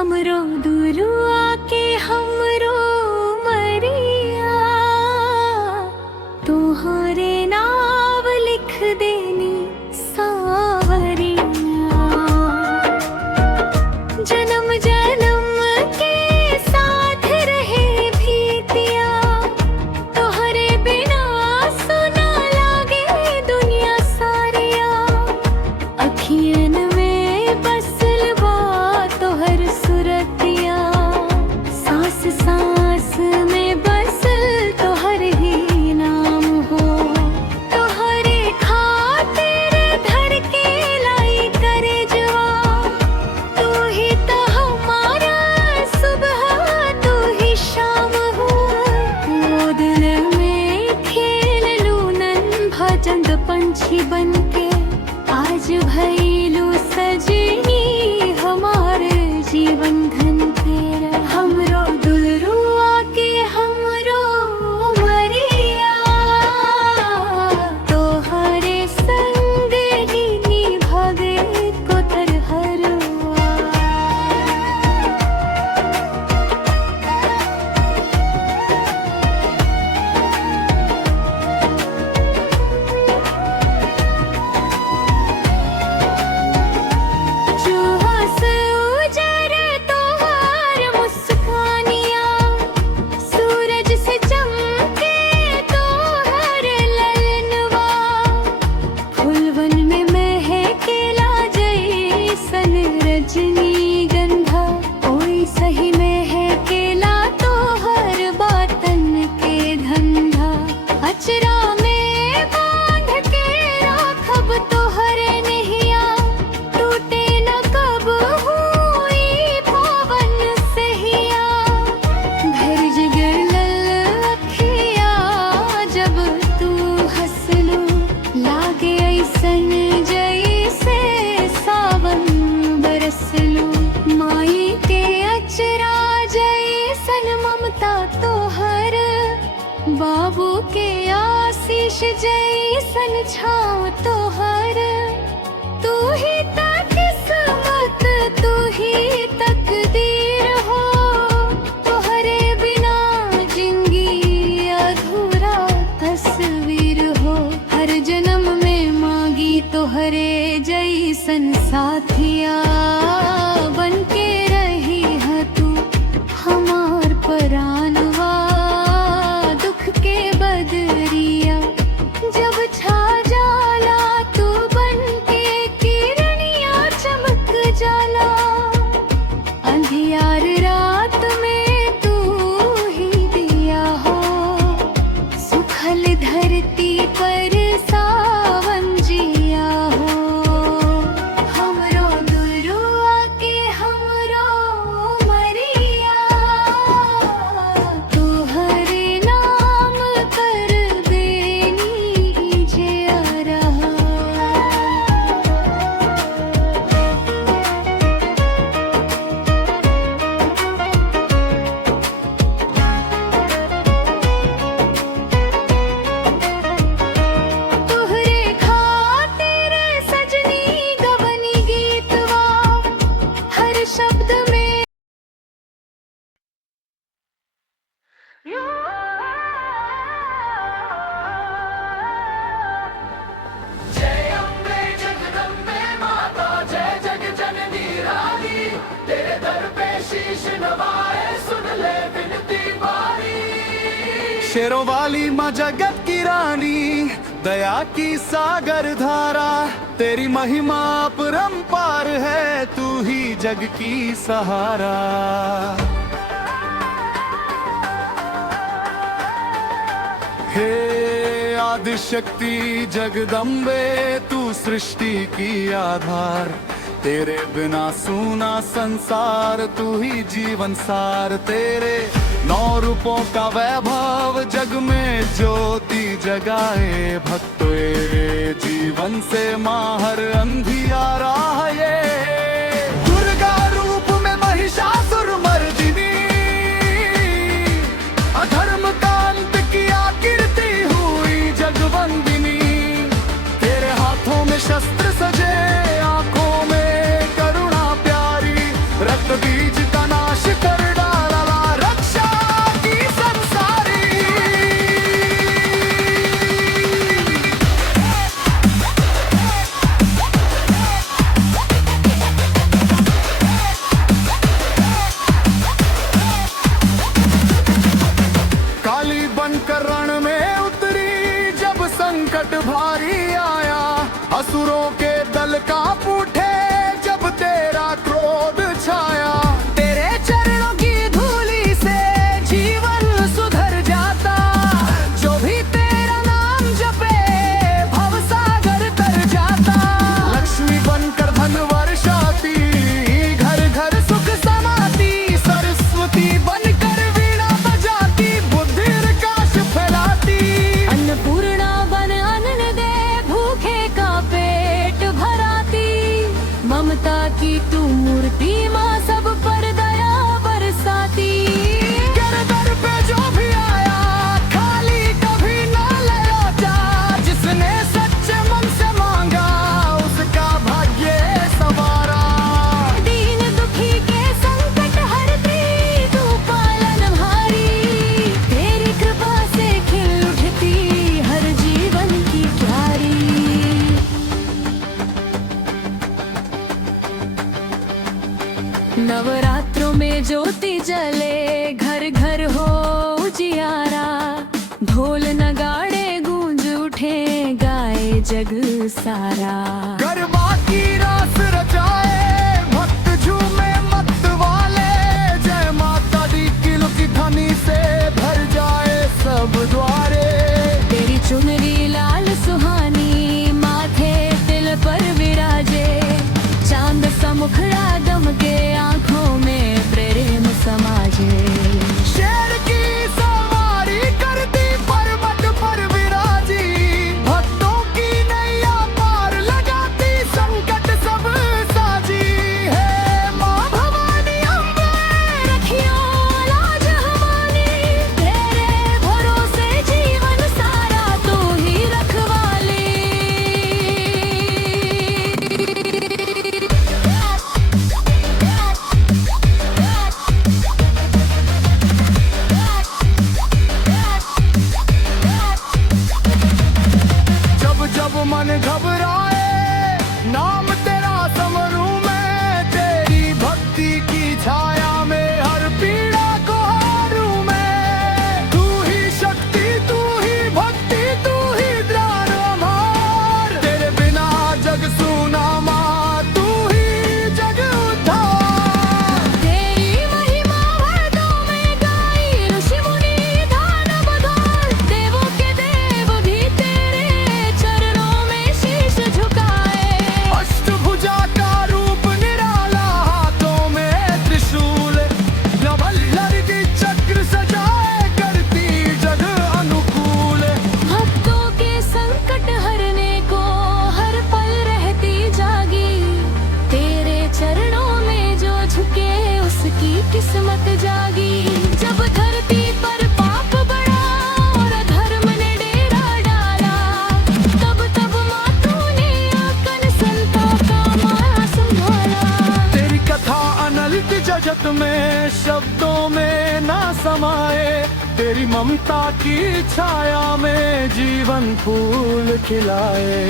हमरो दूर आके हमरो मरिया तोहरे नाव लिख देनी सावरिया। जन्म जन्म के साथ रहे भीतिया तोहरे बिना सुना लागे दुनिया सारिया। अखियन में बसल बा तोहर सुरतिया सांस सांस में बसल तोहर ही नाम हो। तोहरे खातिर धर के लाई करे जवा तू ही तो हमारा सुबह तू ही शाम हो। वो दिल में खेल लूनन भजंग पंछी बन के आज भैलू सजनी हमारे जीवन धन तेरा। हमरो दुलरू आके हमरो मरिया तोहरे संग ही निभावे को तरहरवा। जुआ से उजर तोहार मुस्कानिया सूरज से चमके तोहार ललनवा। फूलवन में महकेला जैसन रजनी गंधा ओई सही महकेला तोहर बातन के धंधा। अचरा में बांध के राखब तोहरे नहिया टूटे न कब हुई पवन सहिया। धैर्य जगल अखिया जब तू हंसलू लागे ऐसन जैसे सावन बरसलू। माई के अचरा जैसन ममता तोहर बाबू के आशीष जैसन छाँव तोहर। तू ही ता किस्मत तू ही तकदीर हो तोहरे बिना जिंदगी अधूरा तस्वीर हो। हर जन्म में मांगी तोहरे जैसन साथिया बन के रही है तू हमार परानवा। दुख के बदरिया जब छा जाला तू बन के किरनिया चमक जाला। अंधियार रात में तू ही दिया हो सुखल धरती पर सावन जिया हो। हमरो दुलरू आके हमरो मरिया तोहरे नाम कर देनी जिया रहा। तोहरे खातिर सजनी गवनी गीतवा हर शब्द में जय अम्बे जगदम्बे माता जय जग जननी रानी तेरे दर पे शीश नवाए सुन ले विनती बारी। शेरों वाली माँ जगत की रानी दया की सागर धारा तेरी महिमा अपरंपार है तू ही जग की सहारा। हे आदिशक्ति जगदम्बे तू सृष्टि की आधार तेरे बिना सूना संसार तू ही जीवन सार। तेरे 9 रूपों का वैभव जग में ज्योति जगाए भक्तों जीवन से माहर अंधियारा है ये। दुर्गा रूप में महिषासुर मर्दिनी अधर्म का अंत किया कीर्ति हुई जगवंदिनी। तेरे हाथों में शस्त्र सजे आंखों में करुणा प्यारी रक्त बीज का कांप उठे जब तेरा क्रोध छाया। तेरे चरणों की धूली से जीवन सुधर जाता। जो भी तेरा नाम जपे भवसागर तर जाता। लक्ष्मी बनकर धन वर्षाती, घर घर सुख समाती। सरस्वती बनकर वीणा बजाती, बुद्धि प्रकाश फैलाती। अन्नपूर्णा बन अन्न दे भूखे का पेट भराती। ममता की तू मूर्ति माँ सब पर दया बरसाती। कर दर पे जो भी आया खाली कभी ना लौटा। जिसने सच्चे मन से मांगा उसका भाग्य संवारा। दीन दुखी के संकट हरती तू पालनहारी। तेरी कृपा से खिल उठती हर जीवन की क्यारी। नवरात्रों में ज्योति जले घर घर हो उजियारा। ढोल नगाड़े गूंज उठे गाए जग सारा। गरबा की रास रचाए भक्त झूमे मत वाले। जय माता दी की लुकी ध्वनि से भर जाए सब द्वारे। तेरी चुनरी लाल सुहानी माथे तिल पर विराजे। चांद सा मुखड़ा दमके आंखों में प्रेम समाजे। शेर की सवारी करती पर्वत पर विराजी। भक्तों की नैया पार लगाती संकट सब साजी है। माँ भवानी अम्बे रखियो लाज हमारी। तेरे भरोसे जीवन सारा तू ही रखवाली। जब जब मन घबराए नाम तेरा समरू मैं। तेरी भक्ति की छाया में हर पीड़ा को हारूं मैं। तू ही शक्ति, तू ही भक्ति, तू ही द्वार हमार। तेरे बिना जग सूना माँ, तू ही जग उद्धार। तेरी महिमा वेदों में गाई ऋषि मुनि दान बधाई। देवों के देव भी तेरे चरणों में शीश झुकाए। अष्टभुजा का रूप निराला, हाथों में त्रिशूल। नवल्लर की चक्र सजाए करती जग अनुकूल। भक्तों के संकट हरने को हर पल रहती जागी। तेरे चरणों में जो झुके उसकी किस्मत जागी। जब धरती पर पाप बढ़ा और अधर्म ने डेरा डाला। तब तब माँ तूने आकर संतों का माया संभाला। तेरी कथा अनलित जगत में शब्दों में ना समाए। तेरी ममता की छाया में जीवन फूल खिलाए।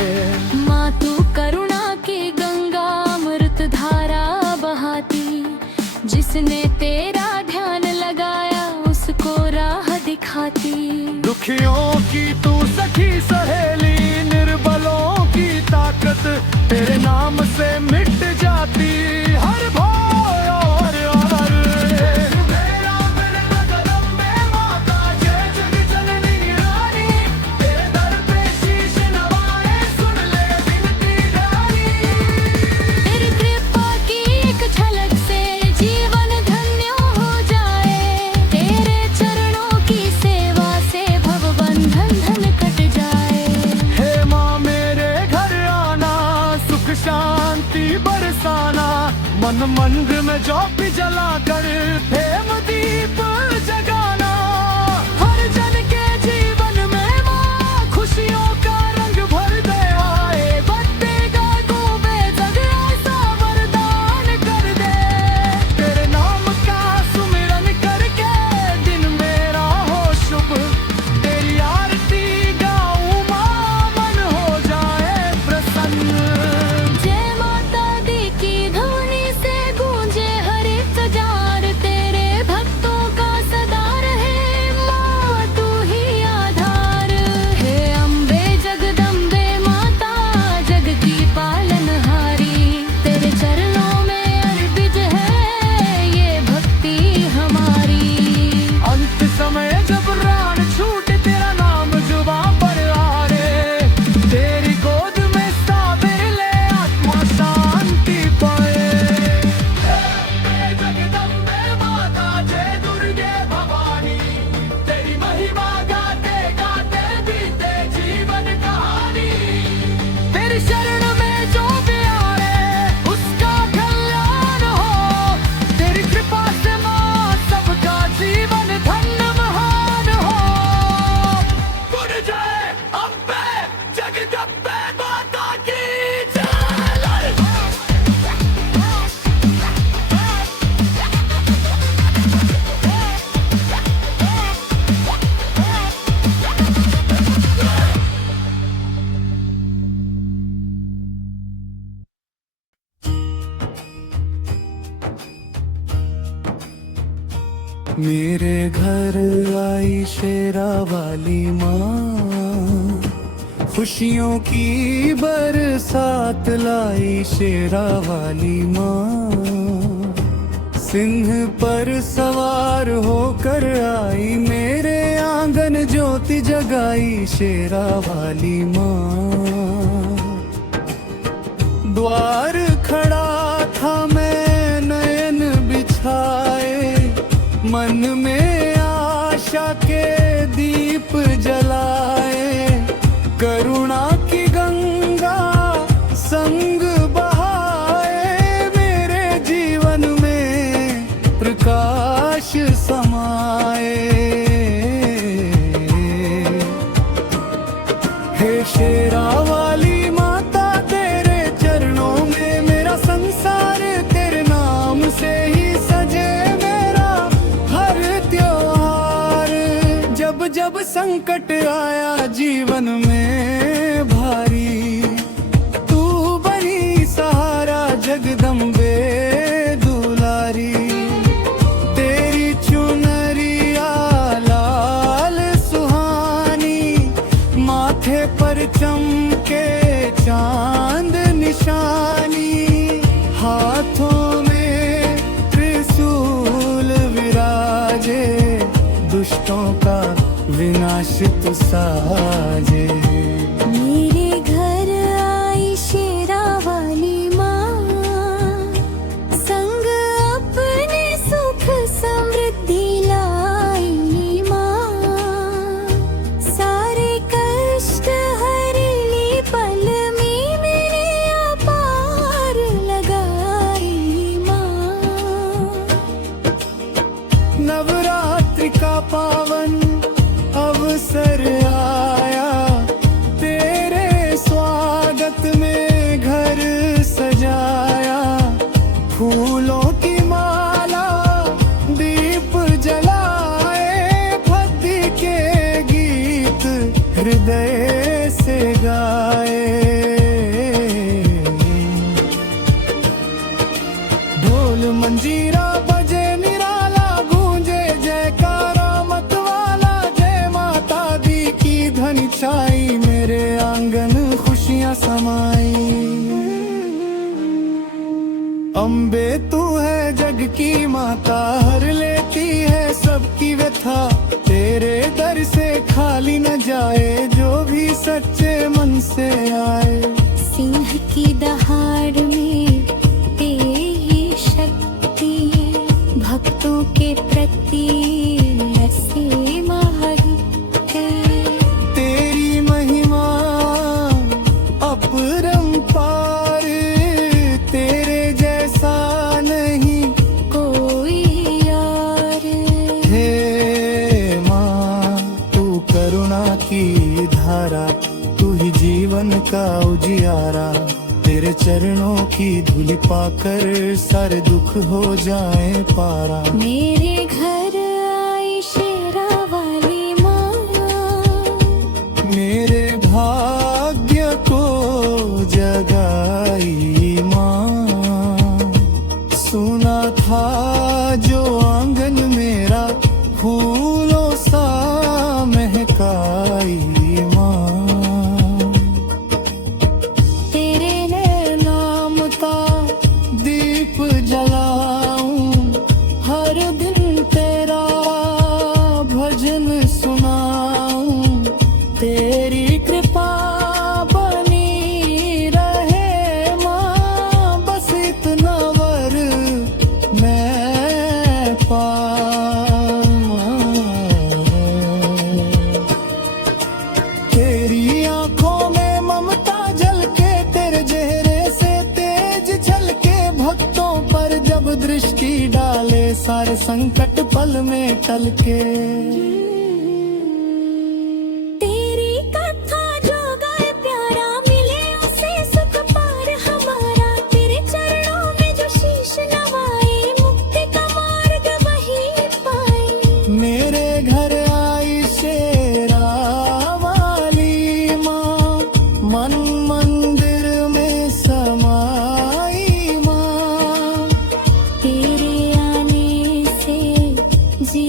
माँ तू करुणा की गंगा अमृत धारा बहाती। जिसने तेरा ध्यान लगाया उसको राह दिखाती। दुखियों की तू सखी सहेली, निर्बलों की ताकत तेरे नाम से मिट जाती। हर भय और हर मेरा मेरे कदम में माता। जय जग जननी रानी, तेरे दर पे शीश नवाए। सुन ले विनती रानी। तेरी कृपा की एक झलक से जीवन धन्य हो जाए। तेरे चरणों की सेवा से भव बंधन धन कट जाए। हे माँ मेरे घर आना, सुख शांति बरसाना। मन मंदिर में ज्योति जलाकर प्रेम दीप जगाना। हर जन के जीवन में माँ खुशियों का रंग भर दे आए। बत्तेगा डूबे जग ऐसा वरदान कर दे। तेरे नाम का सुमिरन करके दिन मेरा हो शुभ। तेरी आरती गाऊं माँ, मन हो जाए प्रसन्न। जय माता दी की धुनी से गूंजे हर एक जार। तेरे मेरे घर आई शेरा वाली माँ, खुशियों की बरसात लाई शेरा वाली माँ। सिंह पर सवार होकर आई, मेरे आंगन ज्योति जगाई शेरा वाली माँ। द्वार खड़ा था मैं नयन बिछाए, मन में आशा के दीप जलाए। करुणा की गंगा संग बहाए, मेरे जीवन में प्रकाश समाए। हे शेरा वाली माता, तेरे चरणों में मेरा संसार, तेरे नाम से ही सजे मेरा हर त्योहार। जब जब संकट आया जीवन में भारी, तू बनी सहारा जगदम्बे दुलारी। तेरी चुनरिया लाल सुहानी, माथे पर चमके चांद निशानी। हाथों में त्रिशूल विराजे, दुष्टों का विनाश तू साजे। मेरे घर आई शेरा वाली माँ, संग अपने सुख समृद्धि लाई माँ। सारे कष्ट हर ली, पल में मेरे अपार लगाई माँ। नवरात्रि का पावन अवसर आया, तेरे स्वागत में घर सजाया। फूलों की माला दीप जलाए, भक्ति के गीत हृदय से गाए। ढोल मंजीरा बजे निराला, गूंजे जयकारा मत वाला। जय माता दी की ध्वनि छाई, मेरे आंगन खुशियां समाई। अम्बे तू है जग की माता, हर लेती है सबकी व्यथा। तेरे दर से खाली न जाए, जो भी सच्चे मन से आए। सिंह की दहाड़ में तेरी शक्ति, भक्तों के प्रति असीम है। तेरी महिमा अपरंपार, तेरे जैसा नहीं कोई यार। हे माँ, तू करुणा की धारा, तू ही जीवन का उजियारा। तेरे चरणों की धूल पाकर सारे दुख हो जाए पारा। मेरे घर आई शेरा वाली माँ, मेरे भाग्य को जगाई माँ। सुना था जो आंगन मेरा, फूलों सा महकाई माँ। तेरे नाम का दीप जलाऊं, हर दिन तेरा भजन सुनाऊं। तेरी कृपा बनी रहे माँ, बस इतना वर मैं पाऊं। तेरी आंखों में ममता झलके, तेरे चेहरे से तेज झलके। भक्तों पर जब दृष्टि डाले, सारे संकट पल में टलके। तेरी कथा जो गाए प्यारा, मिले उसे सुख पार हमारा। तेरे चरणों में जो शीश नवाए, मुक्ति का मार्ग वही पाए। मेरे घर आई शेरा वाली माँ, मन मंदिर में समाई माँ। तेरे आने से जी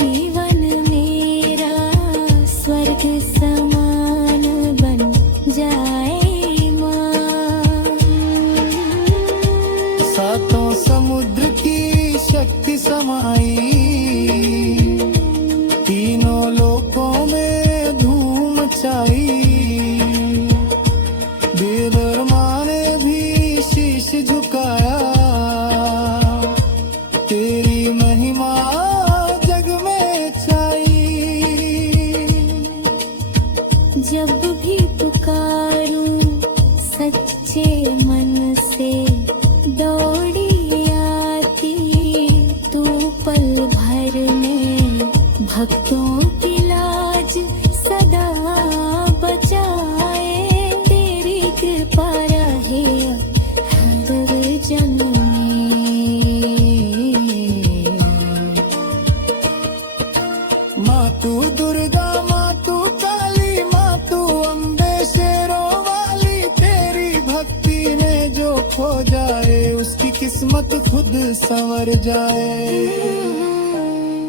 किस्मत खुद संवर जाए।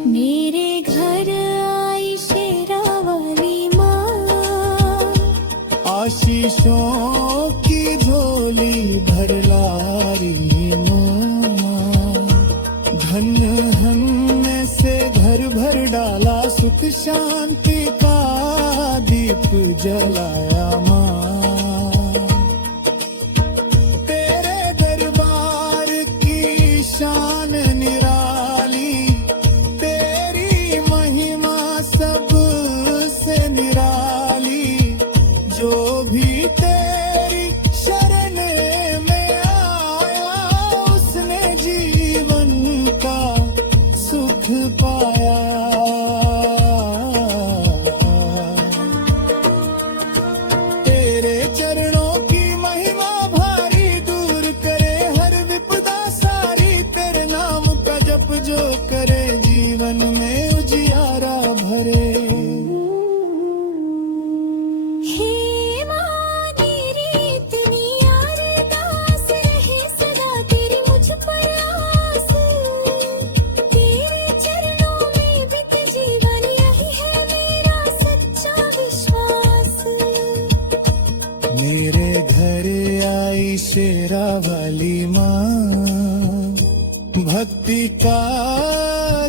मेरे घर आई शेरा वाली माँ, आशीषों की झोली भर लाई माँ। धन धन से घर भर डाला, सुख शांति का दीप जलाया माँ। तेरे दरबार की शान निराली, तेरी महिमा सबसे निराली। जो भी तेरी शरण में आया, उसने जीवन का सुख पाया। तेरे चरणों की महिमा भारी, दूर करे हर विपदा सारी। तेरे नाम का जप जो करे, जीवन में उजियारा भरे। हे माँ तेरी इतनी अरदास रहे सदा, तेरी मुझ पर आस। तेरे चरणों में बीते जीवन, यही है मेरा सच्चा विश्वास। मेरे घर आई शेरा वाली माँ, भक्ति का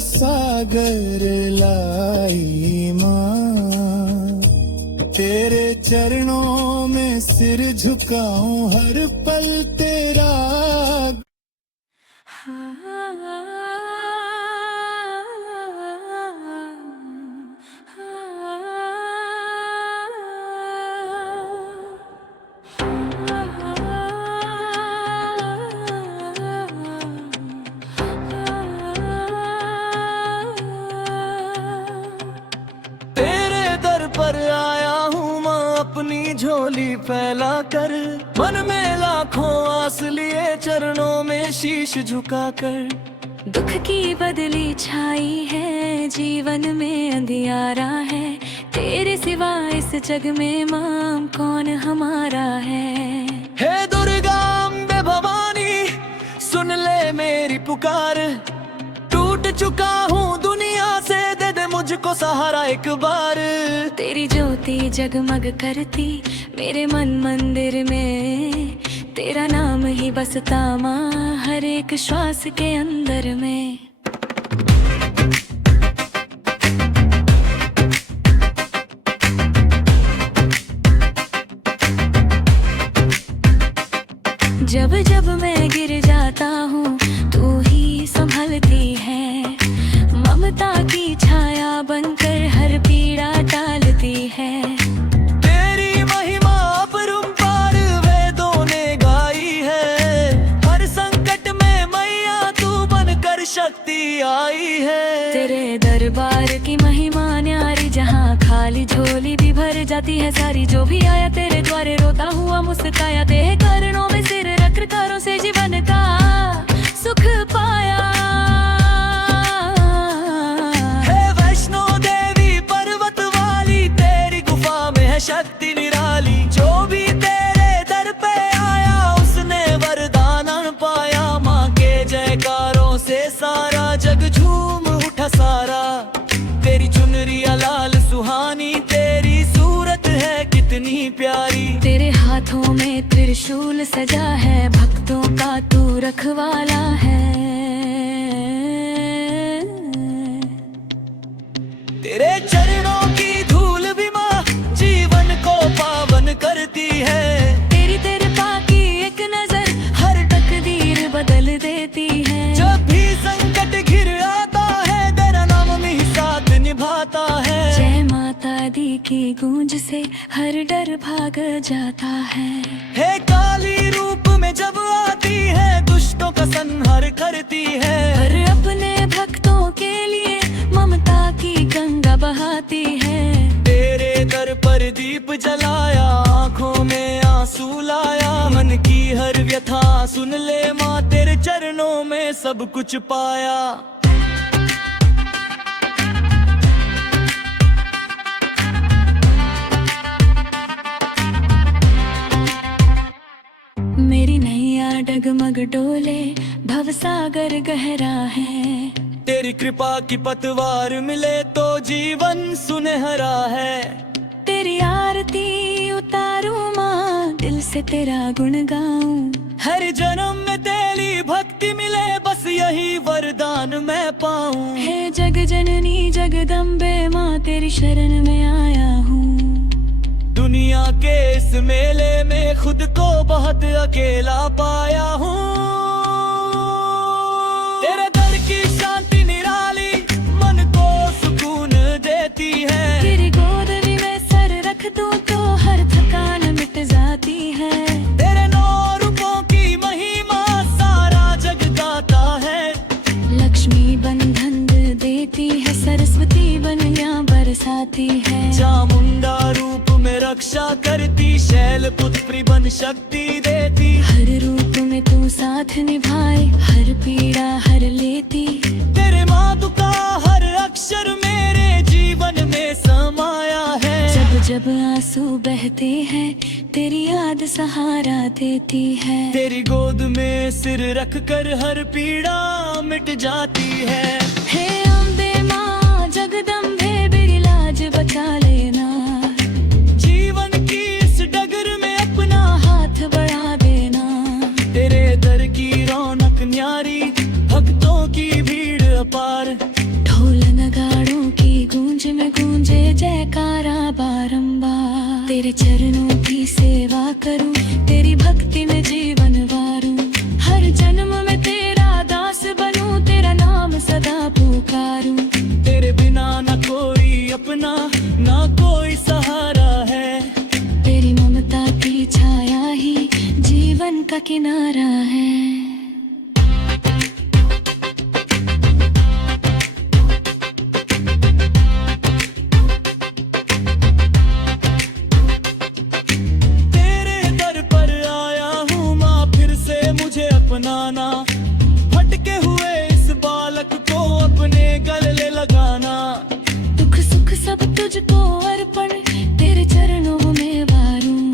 सागर लाई माँ। तेरे चरणों में सिर झुकाऊं, हर पल तेरा तेरे दर पर आया हूँ माँ, अपनी झोली फैला कर। मन में लाखों आस लिए, चरणों में शीश झुका कर। दुख की बदली छाई है, जीवन में अंधियारा है। तेरे सिवा इस जग में माँ कौन हमारा है। हे दुर्गा अम्बे भवानी, सुन ले मेरी पुकार। टूट चुका हूँ दुनिया से, दे दे मुझको सहारा एक बार। तेरी ज्योति जगमग करती मेरे मन मंदिर में, तेरा नाम ही बसता माँ हर एक श्वास के अंदर में। जब जब मैं गिर जाता हूँ, तू ही संभलती है। ममता की छाया बनकर हर पीड़ा टालती है। तेरी महिमा अपरंपार वेदों ने गाई है। हर संकट में मैया तू बनकर शक्ति आई है। तेरे दरबार की महिमा न्यारी, जहाँ खाली झोली भी भर जाती है सारी। जो भी आया तेरे द्वारे रोता हुआ मुस्काया, तेरे चरणों में सिर रख करों से जीवन का सुख पाया। हे वैष्णो देवी पर्वत वाली, तेरी गुफा में है शक्ति निराली। जो भी तेरे दर पे आया, उसने वरदान पाया। माँ के जयकारों से सारा जग झूम उठा सारा। तेरी चुनरिया लाल सुहानी, तेरी सूरत है कितनी प्यारी। तेरे हाथों में त्रिशूल सजा है, भक्तों का तू रखवाला है। तेरे चरणों की धूल भी माँ जीवन को पावन करती है। तेरी तरफा की एक नजर हर तकदीर बदल देती है। जब भी संकट घिर आता है, तेरा नाम में ही साथ निभाता है। जय माता दी की गूंज से हर डर भाग जाता है। हे काली रूप में जब आती है, दुष्टों का संहार करती है। और अपने भक्तों के लिए ममता की गंगा बहाती है। तेरे दर पर दीप जलाया, आँखों में आंसू लाया। मन की हर व्यथा सुन ले माँ, तेरे चरणों में सब कुछ पाया। मेरी नैया डगमग डोले भवसागर गहरा है। तेरी कृपा की पतवार मिले तो जीवन सुनहरा है। तेरी आरती उतारूं माँ, दिल से तेरा गुण गाऊं। हर जन्म में तेरी भक्ति मिले, बस यही वरदान मैं पाऊं। हे जग जननी जगदम्बे माँ, तेरी शरण में आया हूँ। दुनिया के इस मेले में खुद को बहुत अकेला पाया हूँ। तेरे दर की शांति निराली मन को सुकून देती है। तेरी गोद में सर रख दूं तो हर थकान मिट जाती है। तेरे नौ रूपों की महिमा सारा जग गाता है। लक्ष्मी बंधन देती है, सरस्वती बनिया बरसाती है। चामुंडा रूप में रक्षा करती, शैल पुत्री बन शक्ति देती। हर रूप में तू साथ निभाए, हर पीड़ा हर लेती। तेरे माधु का हर अक्षर मेरे जीवन में समाया है। जब जब आंसू बहते हैं, तेरी याद सहारा देती है। तेरी गोद में सिर रख कर हर पीड़ा मिट जाती है। हे अम्बे माँ जगदम्बे, मेरी लाज बचा लेना। जीवन की इस डगर में अपना हाथ बढ़ा देना। तेरे दर की रौनक न्यारी, भक्तों की भीड़ अपार। ढोल नगाड़ों की गूंज में गूंजे जयकारा बारंबार। तेरे चरणों की सेवा करूं, तेरी भक्ति में जीवन वारूं। हर जन्म में तेरा दास बनूं, तेरा नाम सदा पुकारूं। तेरे बिना न कोई अपना, न कोई सहारा है। तेरी ममता की छाया ही जीवन का किनारा है। तेरे दर पर आया हूँ माँ, फिर से मुझे अपनाना। भटके हुए इस बालक को अपने गले लगाना। दुख सुख सब तुझको अर्पण, तेरे चरणों में वारूं।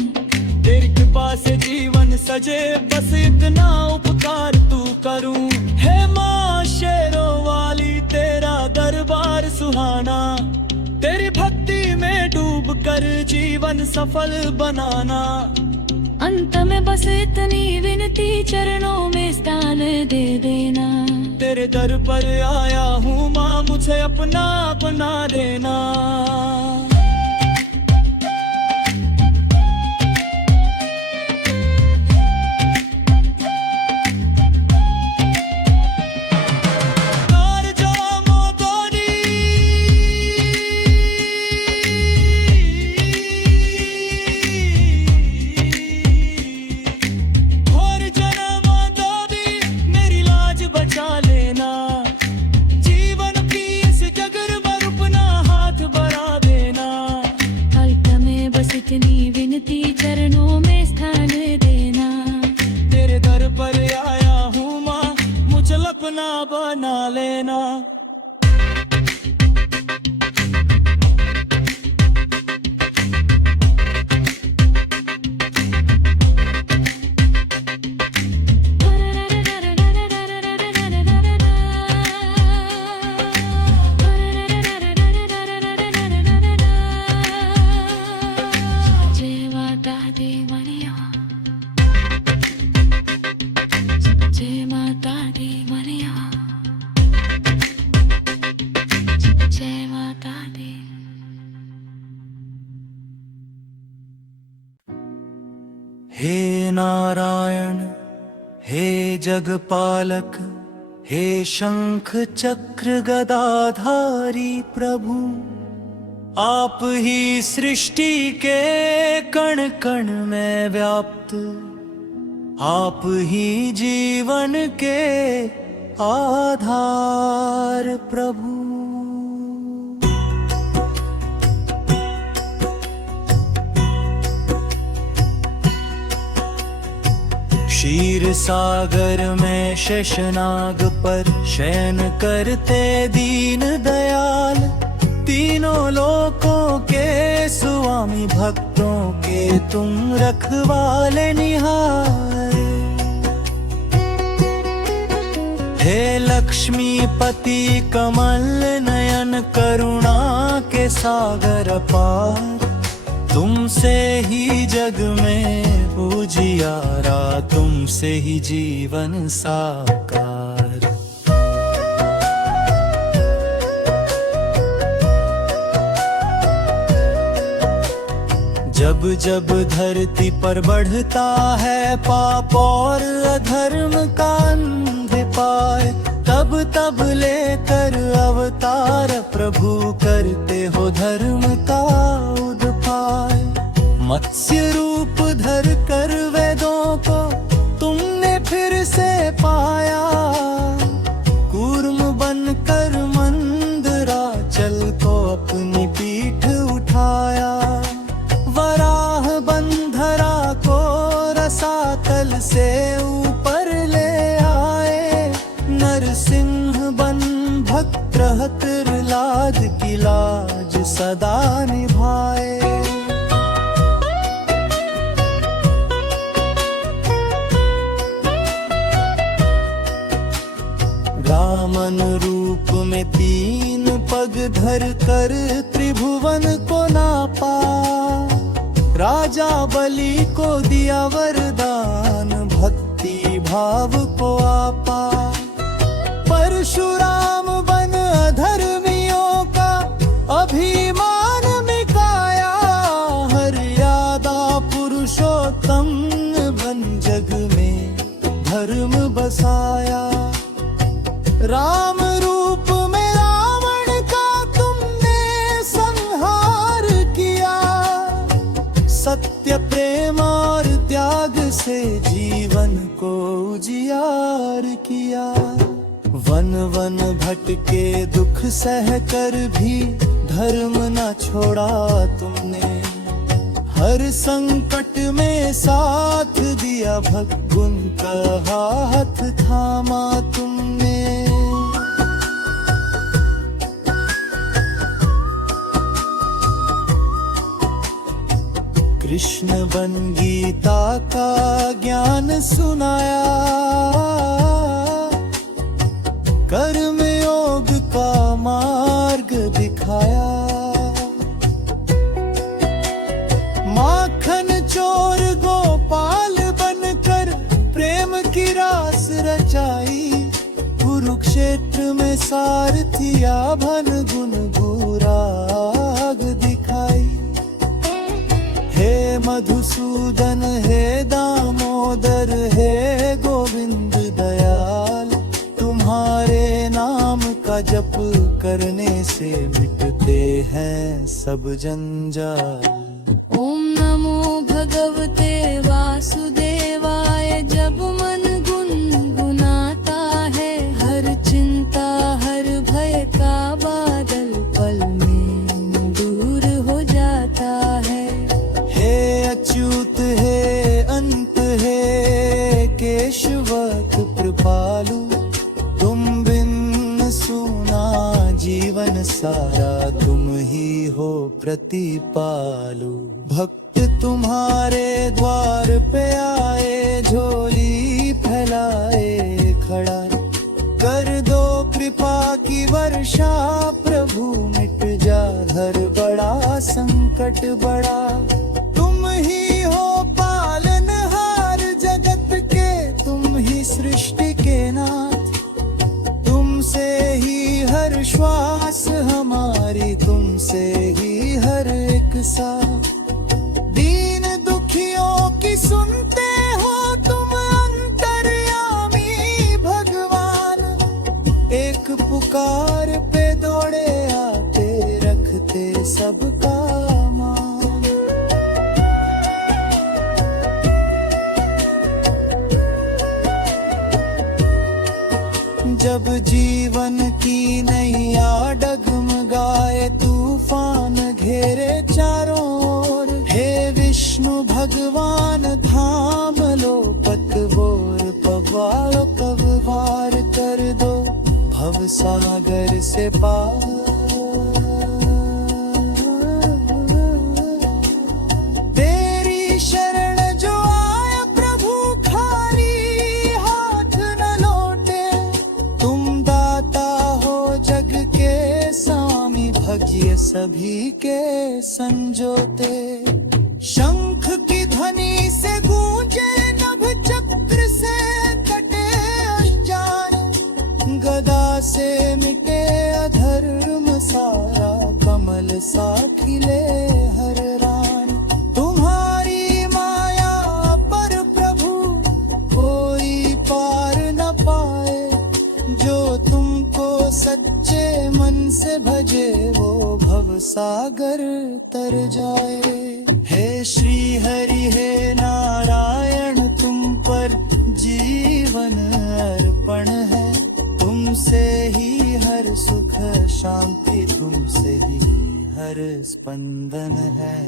तेरी कृपा से जीवन सजे, बस इतना उपकार तू करूं। हे माँ शेरों वाली, तेरा दरबार सुहाना। तेरी भक्ति में डूब कर जीवन सफल बनाना। अंत में बस इतनी विनती, चरणों में स्थान दे देना। तेरे दर पर आया हूँ माँ, मुझे अपना बना देना। इतनी विनती, चरणों में स्थान देना। तेरे दर पर आया हूँ माँ, मुझे अपना बना लेना। हे नारायण, हे जगपालक, हे शंख चक्र गदाधारी प्रभु। आप ही सृष्टि के कण कण में व्याप्त, आप ही जीवन के आधार प्रभु। क्षीर सागर में शेषनाग पर शयन करते दीन दयाल, तीनों लोकों के स्वामी भक्तों के तुम रखवाले निहार। हे लक्ष्मीपति कमल नयन करुणा के सागर पार, तुमसे ही जग में उजियारा, तुमसे ही जीवन साकार। जब जब धरती पर बढ़ता है पाप और अधर्म का अंधकार, तब तब लेकर अवतार प्रभु करते हो धर्म का उद्धार। मत्स्य रूप धर कर वेदों को तुमने फिर से पाया, कूर्म बनकर मंदराचल को अपनी पीठ उठाया। वराह बंधरा को रसातल से ऊपर ले आए, नरसिंह बन भक्त प्रहलाद की लाज सदा निभाए। रामन रूप में 3 पग धर कर त्रिभुवन को नापा, राजा बलि को दिया वरदान, भक्ति भाव को आपा। परशुराम बन अधर्मियों का अभिमान मिटाया, हर्यादा पुरुषोत्तम बन जग में धर्म बसाया। राम रूप में रावण का तुमने संहार किया, सत्य प्रेम और त्याग से जीवन को उजियार किया। वन वन भटके दुख सह कर भी धर्म न छोड़ा तुमने, हर संकट में साथ दिया भगवान का हाथ थामा तुमने। कृष्ण बन गीता का ज्ञान सुनाया, कर्म योग का मार्ग दिखाया। माखन चोर गोपाल बनकर प्रेम की रास रचाई, कुरुक्षेत्र में सारथिया भन गुण गुराग दिखाई। हे मधुसूदन हे दामोदर हे गोविंद दयाल, तुम्हारे नाम का जप करने से मिटते हैं सब जंजाल। ओम नमो भगवते वासुदेवाय, जब मन गुनगुनाता है, हर चिंता हर भय का बादल पल में दूर हो जाता है। हे अच्युत हे अंत हे केशवत कृपालु, तुम बिन सुना जीवन सारा, तुम ही हो प्रतिपालु। भक्त तुम्हारे द्वार पे आए, झोली फैलाए खड़ा, कर दो कृपा की वर्षा प्रभु, मिट जा हर बड़ा संकट बड़ा। तुम ही हो पालनहार जगत के, तुम ही सृष्टि के नाथ, तुमसे ही हर श्वास हमारी, तुमसे ही हर एक सांस। दीन दुखियों की सुनते हो तुम अंतर्यामी भगवान, एक पुकार पे दौड़े आते, रखते सबका मान। जब जीवन की नैया डगमगाए, तूफान घेरे चारों ओर, हे विष्णु भगवान थाम लो पतवोर, पवार पवार कर दो भव सागर से पार। तेरी शरण जो आए प्रभु, खाली हाथ न लौटे, संजोते। शंख की ध्वनि से गूंजे नभ, चक्र से कटे अज्ञान, गदा से मिटे अधर्म सारा, कमल सा खिले हर रान। तुम्हारी माया पर प्रभु कोई पार न पाए, जो तुमको सच्चे मन से भजे वो भव सागर तर जाए। हे श्री हरि हे नारायण, तुम पर जीवन अर्पण है, तुमसे ही हर सुख शांति, तुमसे ही हर स्पंदन है।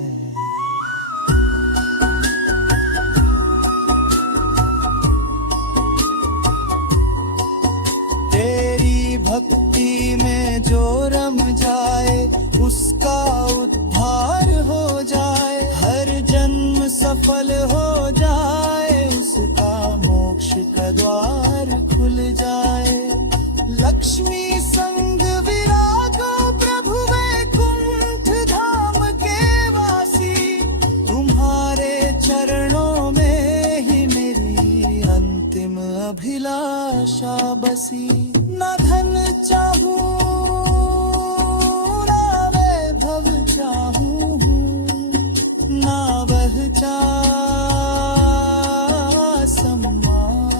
तेरी भक्ति में जो रम जाए, उसका उद्धार हो जाए, हर जन्म सफल हो जाए, उसका मोक्ष का द्वार खुल जाए। लक्ष्मी संग विराजो प्रभु वैकुंठ धाम के वासी, तुम्हारे चरणों में ही मेरी अंतिम अभिलाषा बसी। न धन चाहूं ना वैभव चाहूं, ना वह सम्मान,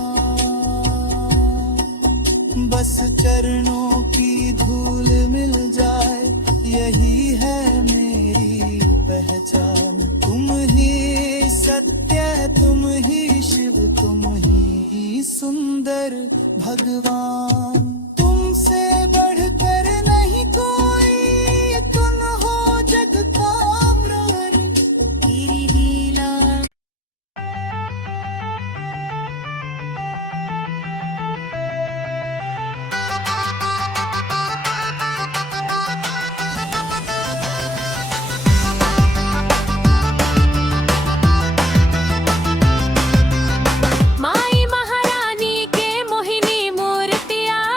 बस चरणों की धूल मिल जाए, यही है मेरी पहचान। तुम ही सत्य, तुम ही शिव, तुम ही सुंदर भगवान। तुमसे बढ़कर नहीं कोई, तुम हो जग का प्रहरी, तेरी लीला। माई महारानी के मोहिनी मूर्तियाँ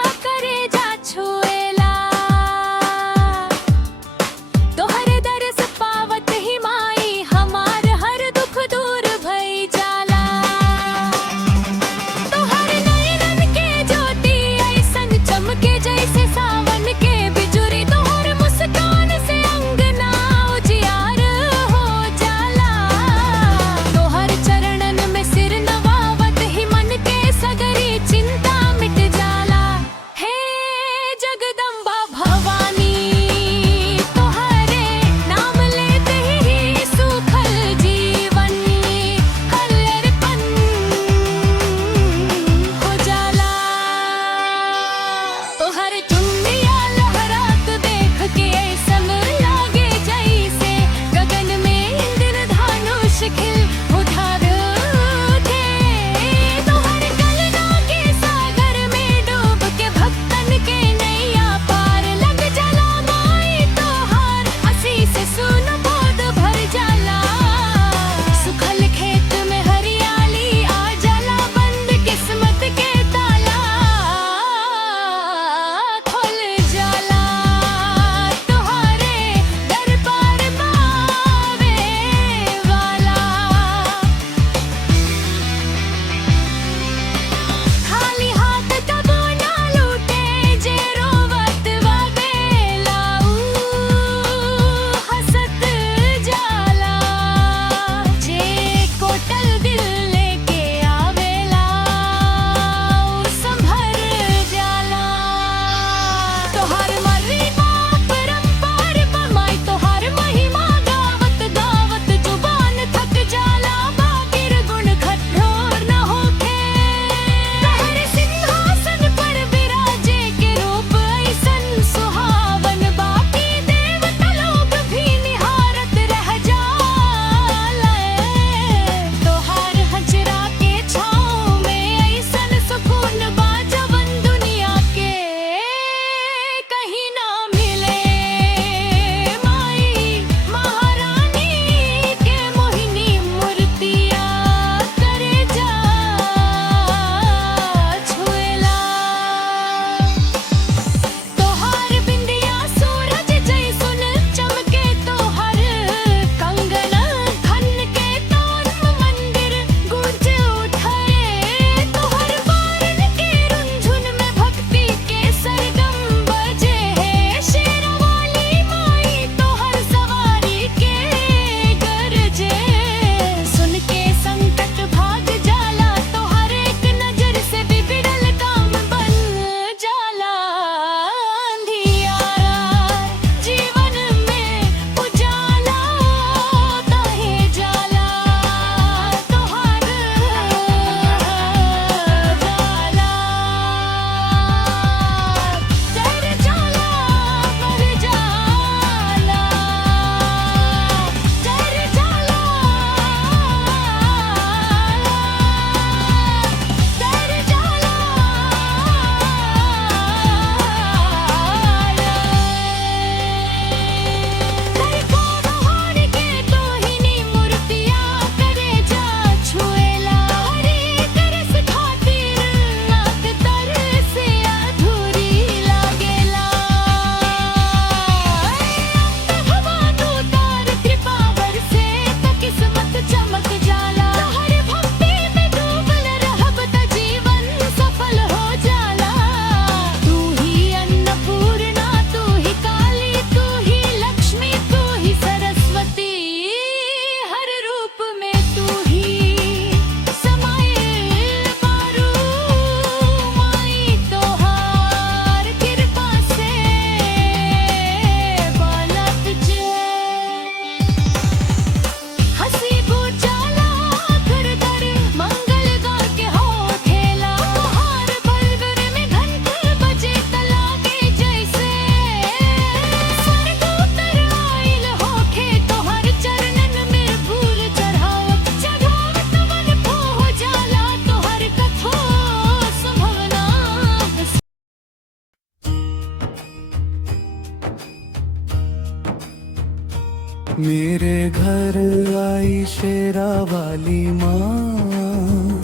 मेरे घर आई शेरा वाली माँ,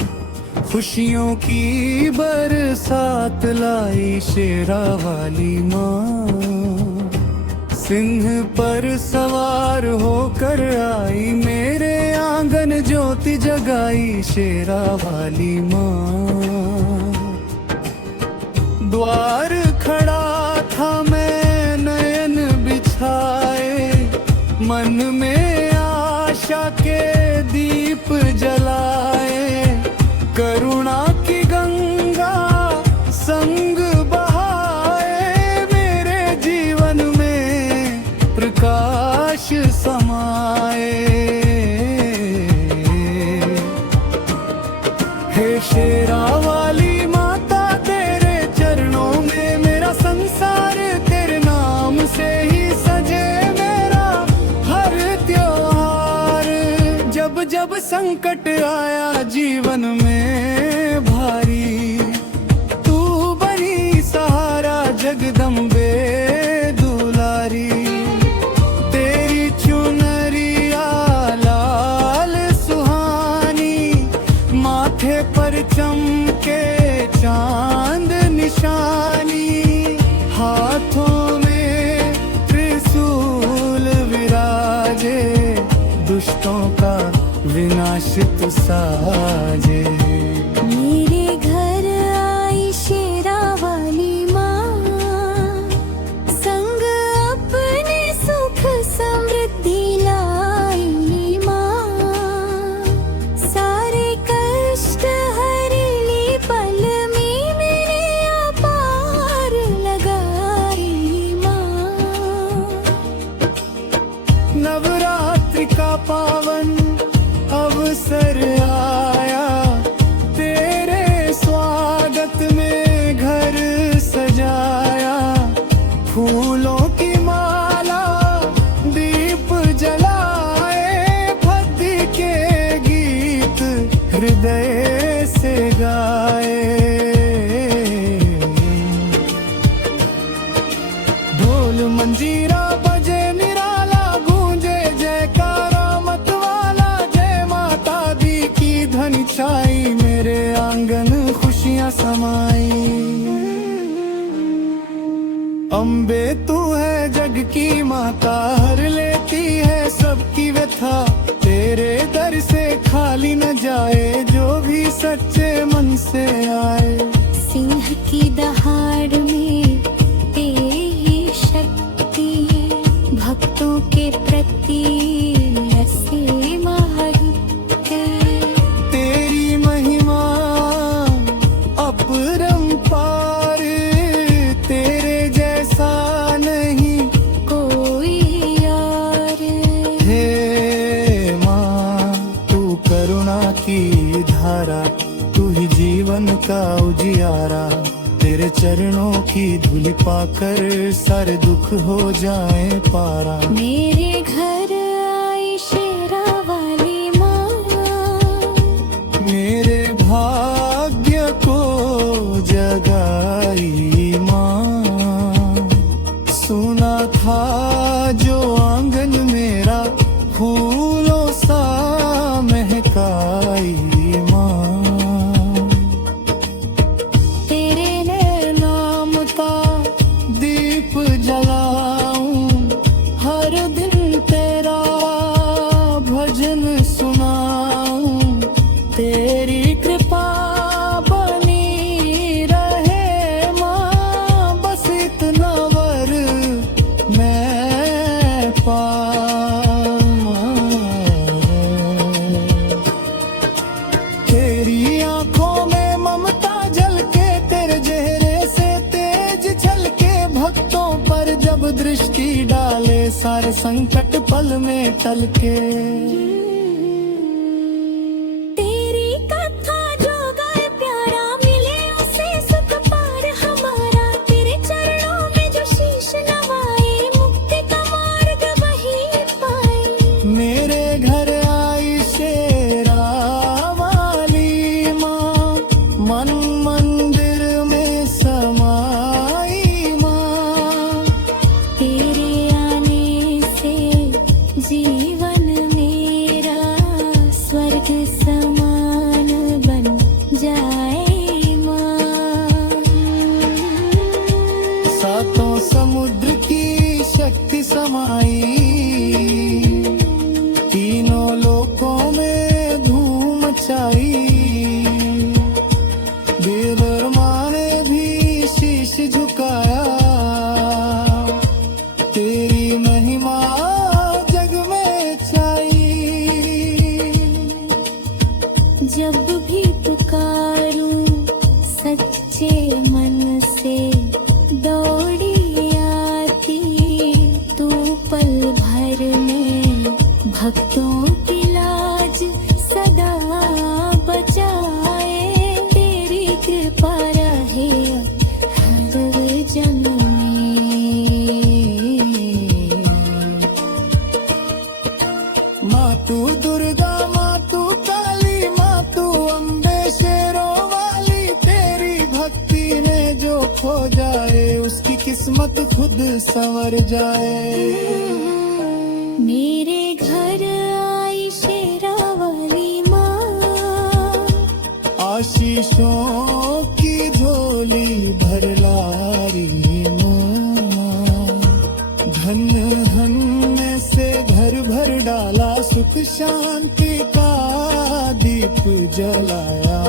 खुशियों की बरसात लाई शेरा वाली माँ। सिंह पर सवार होकर आई, मेरे आंगन ज्योति जगाई शेरा वाली माँ। द्वार खड़ा था मैं नयन बिछाए, मन में आशा के दीप जलाए। करुणा की गंगा संग बहाए, मेरे जीवन में प्रकाश समाए। हे शेरा वाली माता, तेरे चरणों में मेरा संसार, तेरे नाम से ही सजे मेरा हर त्योहार। जब जब संकट आया जीवन में भारी, तू बनी सहारा जगदम्बे दुलारी। तेरी चुनरिया लाल सुहानी, माथे पर चमके चांद निशानी। हाथों में त्रिशूल विराजे, दुष्टों का विनाश तू साजे। मेरे घर आई शेरा वाली माँ, संग अपने सुख समृद्धि लाई माँ। सारे कष्ट हरेली पल में मेरे अपार लगाई माँ। नवरात्रि का पावन अवसर आया, तेरे स्वागत में घर सजाया। फूलों की माला दीप जलाए, भक्ति के गीत हृदय से गाए। ढोल मंजीरा बजे निराला, गूंजे जयकारा मत वाला। जय माता दी की ध्वनि छाई, मेरे आंगन खुशियां समाई। अम्बे तू है जग की माता, हर लेती है सबकी व्यथा। तेरे दर से खाली न जाए, जो भी सच्चे मन से आए। सिंह की दहाड़ में तेरी शक्ति, भक्तों के प्रति असीम है। तेरी महिमा अपरंपार, तेरे जैसा नहीं कोई यार। हे माँ, तू करुणा की धारा, तू ही जीवन का उजियारा। तेरे चरणों की धूल पाकर सारे दुख हो जाए पारा। मेरे घर आई शेरा वाली माँ, मेरे भाग्य को जगाई माँ। सुना था जो आंगन मेरा, फूलों सा महकाई माँ। तेरे नाम का दीप जलाऊं, हर दिन तेरा भजन सुनाऊं। तेरी कृपा बनी रहे माँ, बस इतना वर मैं पाऊं। तेरी आंखों में ममता झलके, तेरे चेहरे से तेज छलके। भक्तों पर जब दृष्टि डाले, सारे संकट पल में टलके। तेरी कथा जो गाए प्यारा, मिले उसे सुख पार हमारा। तेरे चरणों में जो शीश नवाए, मुक्ति का मार्ग वही पाए। मेरे घर आई शेरा वाली माँ, मन मंदिर में समाई माँ। तेरे आने से जी जीवन मेरा स्वर्ग समान बन जाए माँ। सातों समुद्र की शक्ति समाई, तीनों लोकों में धूम मचाई। देवरमा ने भी शीश झुकाया, तेरी महिमा जग में छाई। जब भी पुकारूं सच्चे मन से दौड़ी आती, तू पल भर में भक्तों की लाज सदा बचाए। तेरी कृपा रहे हर जन्म में। माँ तू दुर्गा, माँ तू काली, माँ तू अम्बे शेरों वाली। तेरी भक्ति में जो खो जाए, उसकी किस्मत खुद संवर जाए। मेरे घर आई शेरावाली माँ, आशीषों की झोली भर लारी माँ। धन्य धन्य से घर भर डाला, सुख शांति का दीप जलाया